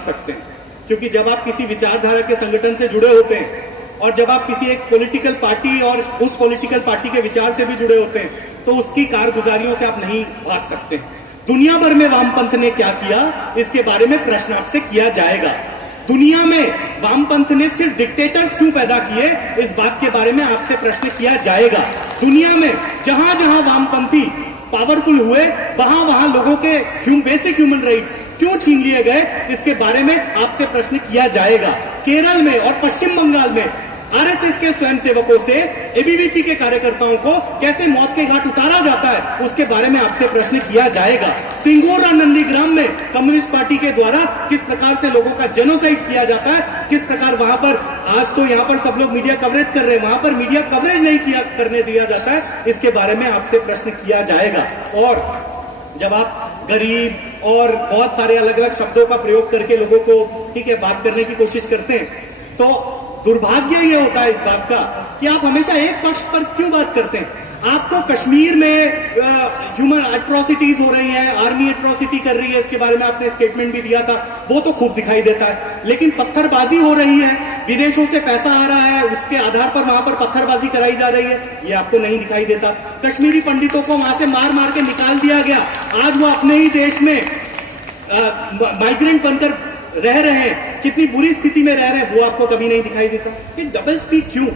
सकते हैं, क्योंकि जब आप किसी विचारधारा के संगठन से जुड़े होते हैं और जब आप किसी एक पॉलिटिकल पार्टी और उस पॉलिटिकल पार्टी के विचार से भी जुड़े होते हैं तो उसकी कारगुजारियों से आप नहीं भाग सकते। दुनिया भर में वामपंथ ने क्या किया, इसके बारे में प्रश्न आपसे किया जाएगा। दुनिया में वामपंथ ने सिर्फ डिक्टेटर्स क्यों पैदा किए, इस बात के बारे में आपसे प्रश्न किया जाएगा। दुनिया में जहां जहां वामपंथी पावरफुल हुए वहां वहां लोगों के बेसिक ह्यूमन राइट्स क्यों छीन लिए गए, इसके बारे में आपसे प्रश्न किया जाएगा। केरल में और पश्चिम बंगाल में आरएसएस के स्वयंसेवकों से एबीवीपी के कार्यकर्ताओं को कैसे मौत के घाट उतारा जाता है, उसके बारे में आपसे प्रश्न किया जाएगा। सिंगोर और नंदीग्राम में कम्युनिस्ट पार्टी के द्वारा किस प्रकार से लोगों का जेनोसाइड किया जाता है, किस प्रकार वहां पर, आज तो यहां पर सब लोग मीडिया कवरेज कर रहे हैं, वहां पर मीडिया कवरेज नहीं करने दिया जाता है, इसके बारे में आपसे प्रश्न किया जाएगा। और जब आप गरीब और बहुत सारे अलग अलग शब्दों का प्रयोग करके लोगों को ठीक है बात करने की कोशिश करते हैं, तो दुर्भाग्य ये होता है इस बात का कि आप हमेशा एक पक्ष पर क्यों बात करते हैं। आपको कश्मीर में ह्यूमन एट्रोसिटीज हो रही हैं, आर्मी एट्रोसिटी कर रही है, इसके बारे में आपने स्टेटमेंट भी दिया था, वो तो खूब दिखाई देता है। लेकिन पत्थरबाजी हो रही है, विदेशों से पैसा आ रहा है, उसके आधार पर वहां पर पत्थरबाजी कराई जा रही है, ये आपको नहीं दिखाई देता। कश्मीरी पंडितों को वहां से मार मार के निकाल दिया गया, आज वो अपने ही देश में माइग्रेंट बनकर रह रहे हैं, कितनी बुरी स्थिति में रह रहे हैं, वो आपको कभी नहीं दिखाई देता। ये डबल स्पीक क्यों?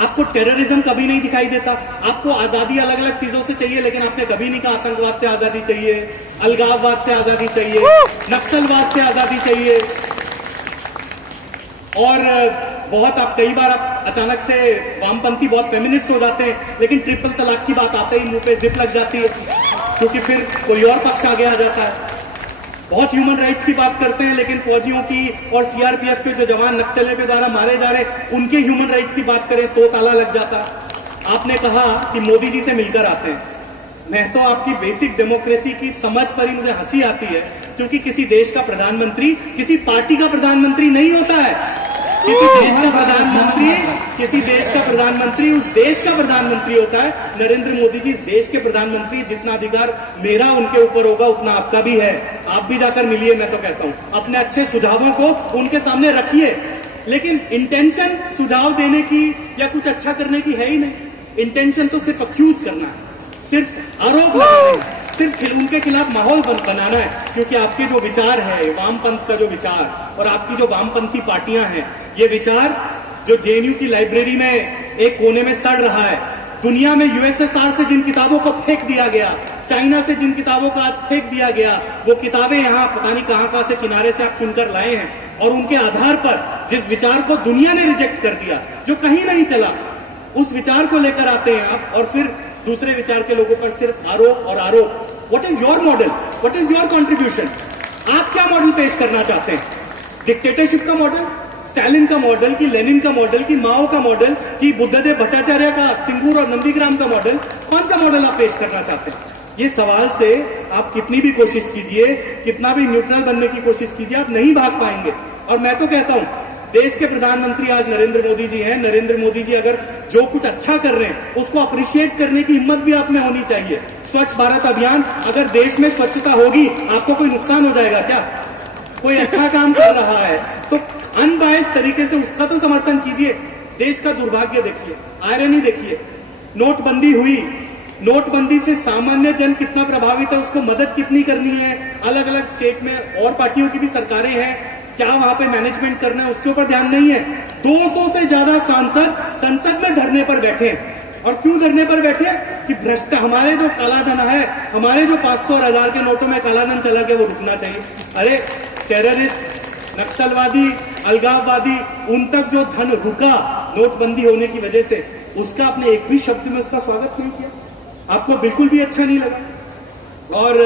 आपको टेररिज्म कभी नहीं दिखाई देता, आपको आजादी अलग अलग चीजों से चाहिए, लेकिन आपने कभी नहीं कहा आतंकवाद से आजादी चाहिए, अलगाववाद से आजादी चाहिए, नक्सलवाद से आजादी चाहिए। और बहुत आप कई बार आप अचानक से वामपंथी बहुत फेमिनिस्ट हो जाते हैं, लेकिन ट्रिपल तलाक की बात आते ही मुंह पे जिप लग जाती है, क्योंकि फिर कोई और पक्ष आगे आ जाता है। बहुत ह्यूमन राइट्स की बात करते हैं, लेकिन फौजियों की और सीआरपीएफ के जो जवान नक्सलियों के द्वारा मारे जा रहे हैं, उनके ह्यूमन राइट्स की बात करें तो ताला लग जाता। आपने कहा कि मोदी जी से मिलकर आते हैं, मैं तो आपकी बेसिक डेमोक्रेसी की समझ पर ही मुझे हंसी आती है, क्योंकि किसी देश का प्रधानमंत्री किसी पार्टी का प्रधानमंत्री नहीं होता है। किसी देश का प्रधानमंत्री उस देश का प्रधानमंत्री होता है। नरेंद्र मोदी जी इस देश के प्रधानमंत्री, जितना अधिकार मेरा उनके ऊपर होगा उतना आपका भी है। आप भी जाकर मिलिए, मैं तो कहता हूं अपने अच्छे सुझावों को उनके सामने रखिए, लेकिन इंटेंशन सुझाव देने की या कुछ अच्छा करने की है ही नहीं। इंटेंशन तो सिर्फ अक्यूज करना है, सिर्फ आरोप लगाना है, सिर्फ उनके खिलाफ माहौल बनाना है, क्योंकि आपके जो विचार है, वामपंथ का जो विचार और आपकी जो वामपंथी पार्टियां हैं, ये विचार जो जेएनयू की लाइब्रेरी में एक कोने में सड़ रहा है, दुनिया में यूएसएसआर से जिन किताबों को फेंक दिया गया, चाइना से जिन किताबों को आज फेंक दिया गया, वो किताबें यहाँ पता नहीं कहां से किनारे से आप चुनकर लाए हैं, और उनके आधार पर जिस विचार को दुनिया ने रिजेक्ट कर दिया, जो कहीं नहीं चला, उस विचार को लेकर आते हैं आप, और फिर दूसरे विचार के लोगों पर सिर्फ आरोप और आरोप। What is your model, what is your contribution? आप क्या मॉडल पेश करना चाहते हैं? डिक्टेटरशिप का मॉडल, स्टालिन का मॉडल, की लेनिन का मॉडल, की माओ का मॉडल, की बुद्धदेव भट्टाचार्य का सिंगूर और नंदीग्राम का मॉडल? कौन सा मॉडल आप पेश करना चाहते हैं? ये सवाल से आप कितनी भी कोशिश कीजिए, कितना भी न्यूट्रल बनने की कोशिश कीजिए, आप नहीं भाग पाएंगे। और मैं तो कहता हूं देश के प्रधानमंत्री आज नरेंद्र मोदी जी हैं। नरेंद्र मोदी जी अगर जो कुछ अच्छा कर रहे हैं उसको अप्रिशिएट करने की हिम्मत भी आप में होनी चाहिए। स्वच्छ भारत अभियान, अगर देश में स्वच्छता होगी आपको कोई नुकसान हो जाएगा क्या? कोई अच्छा काम कर रहा है तो अनबायस्ड तरीके से उसका तो समर्थन कीजिए। देश का दुर्भाग्य देखिए, आयरनी देखिए, नोटबंदी हुई, नोटबंदी से सामान्य जन कितना प्रभावित है, उसको मदद कितनी करनी है। अलग अलग स्टेट में और पार्टियों की भी सरकारें हैं, क्या वहां पे मैनेजमेंट करना है उसके ऊपर ध्यान नहीं है। 200 से ज्यादा सांसद संसद में धरने पर बैठे हैं। और क्यों धरने पर बैठे? कि भ्रष्ट हमारे जो काला धन है, हमारे जो 500 और 1000 के नोटों में काला धन चला गया, वो रुकना चाहिए। अरे टेररिस्ट, नक्सलवादी, अलगाववादी, उन तक जो धन रुका नोटबंदी होने की वजह से, उसका आपने एक भी शब्द में उसका स्वागत नहीं किया, आपको बिल्कुल भी अच्छा नहीं लगा। और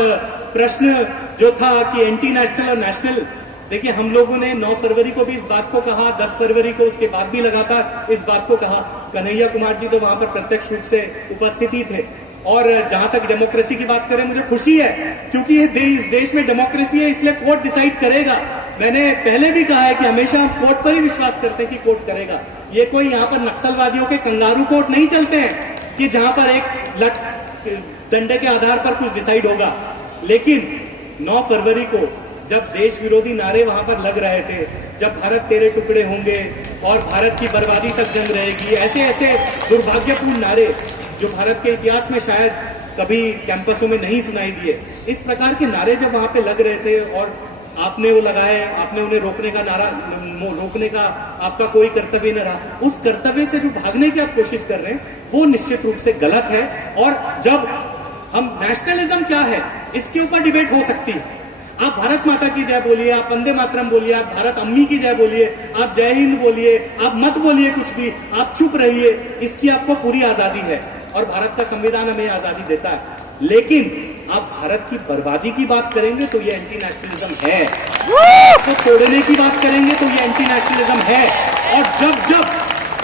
प्रश्न जो था कि एंटी नेशनल और नेशनल, देखिए हम लोगों ने 9 फरवरी को भी इस बात को कहा, 10 फरवरी को, उसके बाद भी लगातार इस बात को कहा। कन्हैया कुमार जी तो वहां पर प्रत्यक्ष रूप से उपस्थित ही थे। और जहां तक डेमोक्रेसी की बात करें, मुझे खुशी है क्योंकि इस देश में डेमोक्रेसी है, इसलिए कोर्ट डिसाइड करेगा। मैंने पहले भी कहा है कि हमेशा हम कोर्ट पर ही विश्वास करते हैं कि कोर्ट करेगा। ये कोई यहाँ पर नक्सलवादियों के कंगारू कोर्ट नहीं चलते हैं कि जहां पर एक डंडे के आधार पर कुछ डिसाइड होगा। लेकिन 9 फरवरी को जब देश विरोधी नारे वहां पर लग रहे थे, जब भारत तेरे टुकड़े होंगे और भारत की बर्बादी तक जंग रहेगी, ऐसे ऐसे दुर्भाग्यपूर्ण नारे जो भारत के इतिहास में शायद कभी कैंपसों में नहीं सुनाई दिए, इस प्रकार के नारे जब वहां पे लग रहे थे और आपने वो लगाए, आपने उन्हें रोकने का आपका कोई कर्तव्य न रहा, उस कर्तव्य से जो भागने की आप कोशिश कर रहे हैं वो निश्चित रूप से गलत है। और जब हम नेशनलिज्म क्या है इसके ऊपर डिबेट हो सकती है। आप भारत माता की जय बोलिए, आप वंदे मातरम बोलिए, आप भारत अम्मी की जय बोलिए, आप जय हिंद बोलिए, आप मत बोलिए कुछ भी, आप चुप रहिए, इसकी आपको पूरी आजादी है और भारत का संविधान हमें आजादी देता है। लेकिन आप भारत की बर्बादी की बात करेंगे तो ये एंटी नेशनलिज्म है, तो तोड़ने की बात करेंगे तो ये एंटी नेशनलिज्म है। और जब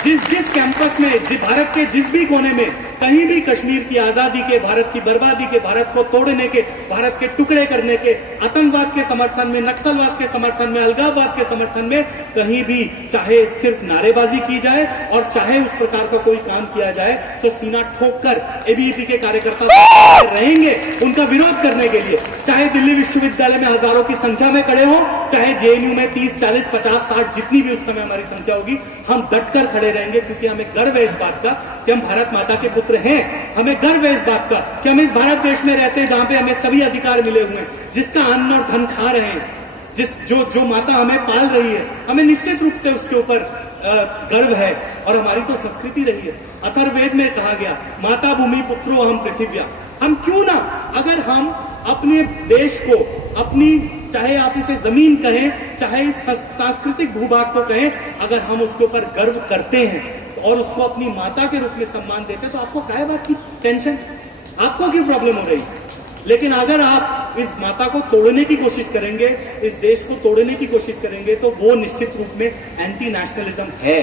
जिस कैंपस में भारत के जिस भी कोने में कहीं भी कश्मीर की आजादी के, भारत की बर्बादी के, भारत को तोड़ने के, भारत के टुकड़े करने के, आतंकवाद के समर्थन में, नक्सलवाद के समर्थन में, अलगाववाद के समर्थन में कहीं भी चाहे सिर्फ नारेबाजी की जाए और चाहे उस प्रकार का कोई काम किया जाए तो सीना ठोक कर एबीवीपी के कार्यकर्ता रहेंगे उनका विरोध करने के लिए। चाहे दिल्ली विश्वविद्यालय में हजारों की संख्या में खड़े हो, चाहे जेएनयू में 30, 40, 50, 60 जितनी भी उस समय हमारी संख्या होगी, हम डटकर खड़े रहेंगे, क्योंकि हमें गर्व है इस बात का कि हम भारत माता के पुत्र हैं। हमें गर्व है इस बात का कि हम इस भारत देश में रहते हैं जहां पे हमें सभी अधिकार मिले हुए हैं, जिसका अन्न और धन खा रहे हैं, जो माता हमें पाल रही है, हमें निश्चित रूप से उसके ऊपर गर्व है। और हमारी तो संस्कृति रही है। अथर्ववेद में कहा गया, माता भूमि पुत्रो अहम पृथिव्या। हम क्यों ना, अगर हम अपने देश को, अपनी, चाहे आप इसे जमीन कहें, चाहे सांस्कृतिक भूभाग को कहें, अगर हम उसके ऊपर गर्व करते हैं और उसको अपनी माता के रूप में सम्मान देते हैं, तो आपको क्या बात की टेंशन, आपको क्यों प्रॉब्लम हो रही? लेकिन अगर आप इस माता को तोड़ने की कोशिश करेंगे, इस देश को तोड़ने की कोशिश करेंगे, तो वो निश्चित रूप में एंटी नेशनलिज्म है।